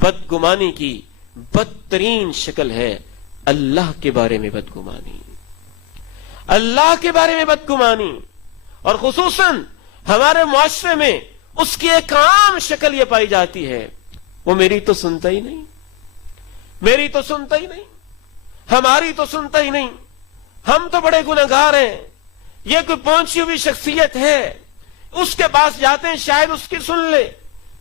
بدگمانی کی بدترین شکل ہے اللہ کے بارے میں بدگمانی، اللہ کے بارے میں بدگمانی، اور خصوصاً ہمارے معاشرے میں اس کی ایک عام شکل یہ پائی جاتی ہے، وہ میری تو سنتا ہی نہیں، میری تو سنتا ہی نہیں، ہماری تو سنتا ہی نہیں، ہم تو بڑے گنہگار ہیں، یہ کوئی پہنچی ہوئی شخصیت ہے، اس کے پاس جاتے ہیں شاید اس کی سن لے،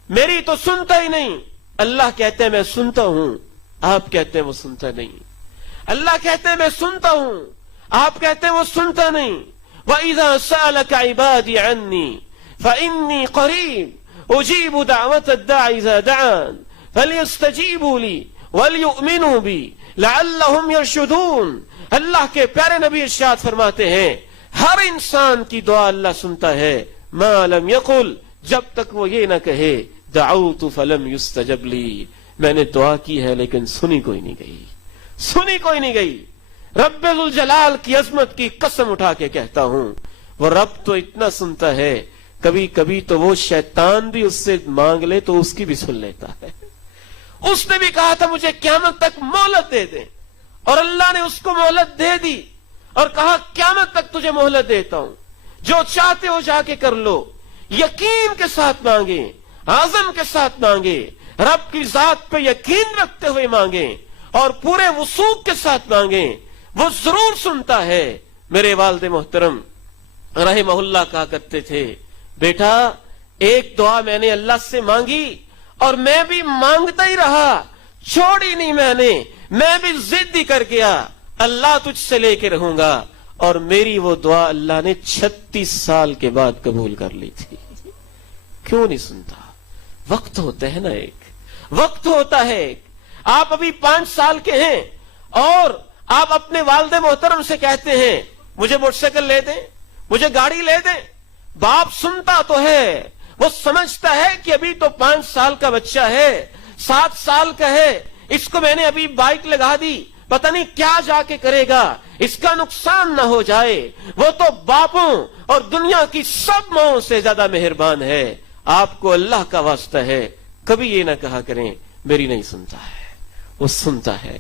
میری تو سنتا ہی نہیں۔ اللہ کہتے ہیں میں سنتا ہوں، آپ کہتے ہیں وہ سنتا نہیں۔ اللہ کہتے ہیں میں سنتا ہوں، آپ کہتے ہیں وہ سنتا نہیں۔ وَإِذَا سَأَلَكَ عِبَادِي عَنِّي فَإِنِّي قَرِيبٌ أُجِيبُ دَعْوَةَ الدَّاعِ إِذَا دَعَانِ فَلْيَسْتَجِيبُوا لِي وَلْيُؤْمِنُوا بِي لَعَلَّهُمْ يَرْشُدُونَ۔ اللہ کے پیارے نبی ارشاد فرماتے ہیں ہر انسان کی دعا اللہ سنتا ہے، مَا لَمْ يَقُلْ، جب تک وہ یہ نہ کہے دعوت فلم یستجب لی، میں نے دعا کی ہے لیکن سنی کوئی نہیں گئی، سنی کوئی نہیں گئی۔ رب ذوالجلال کی عظمت کی قسم اٹھا کے کہتا ہوں وہ رب تو اتنا سنتا ہے، کبھی کبھی تو وہ شیطان بھی اس سے مانگ لے تو اس کی بھی سن لیتا ہے۔ اس نے بھی کہا تھا مجھے قیامت تک مہلت دے دیں، اور اللہ نے اس کو مہلت دے دی اور کہا قیامت تک تجھے مہلت دیتا ہوں، جو چاہتے ہو جا کے کر لو، یقین کے ساتھ مانگیں، عزم کے ساتھ مانگے، رب کی ذات پہ یقین رکھتے ہوئے مانگیں اور پورے وثوق کے ساتھ مانگیں، وہ ضرور سنتا ہے۔ میرے والد محترم رحمہ اللہ کہا کرتے تھے بیٹا ایک دعا میں نے اللہ سے مانگی اور میں بھی مانگتا ہی رہا، چھوڑی نہیں میں بھی ضد ہی کر گیا، اللہ تجھ سے لے کے رہوں گا، اور میری وہ دعا اللہ نے 36 سال کے بعد قبول کر لی تھی۔ کیوں نہیں سنتا؟ وقت ہوتا ہے نا، ایک وقت ہوتا ہے۔ آپ ابھی 5 سال کے ہیں اور آپ اپنے والد محترم سے کہتے ہیں مجھے موٹر سائیکل لے دیں، مجھے گاڑی لے دیں، باپ سنتا تو ہے، وہ سمجھتا ہے کہ ابھی تو 5 سال کا بچہ ہے، 7 سال کا ہے، اس کو میں نے ابھی بائک لگا دی، پتہ نہیں کیا جا کے کرے گا، اس کا نقصان نہ ہو جائے۔ وہ تو باپوں اور دنیا کی سب ماؤں سے زیادہ مہربان ہے۔ آپ کو اللہ کا واسطہ ہے کبھی یہ نہ کہا کریں میری نہیں سنتا ہے، وہ سنتا ہے،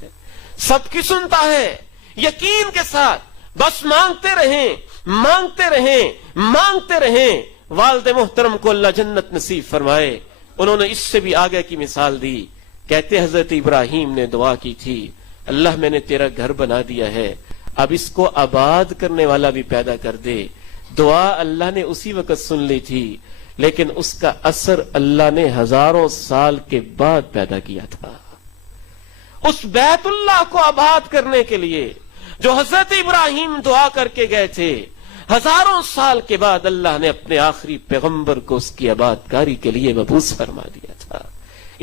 سب کی سنتا ہے، یقین کے ساتھ بس مانگتے رہیں، مانگتے رہیں، مانگتے رہیں۔ والد محترم کو اللہ جنت نصیب فرمائے، انہوں نے اس سے بھی آگے کی مثال دی، کہتے حضرت ابراہیم نے دعا کی تھی اللہ میں نے تیرا گھر بنا دیا ہے، اب اس کو آباد کرنے والا بھی پیدا کر دے۔ دعا اللہ نے اسی وقت سن لی تھی لیکن اس کا اثر اللہ نے ہزاروں سال کے بعد پیدا کیا تھا۔ اس بیت اللہ کو آباد کرنے کے لیے جو حضرت ابراہیم دعا کر کے گئے تھے، ہزاروں سال کے بعد اللہ نے اپنے آخری پیغمبر کو اس کی آباد کاری کے لیے مبعوث فرما دیا تھا۔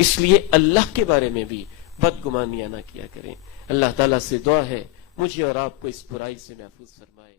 اس لیے اللہ کے بارے میں بھی بدگمانیاں نہ کیا کریں۔ اللہ تعالیٰ سے دعا ہے مجھے اور آپ کو اس برائی سے محفوظ فرمائے۔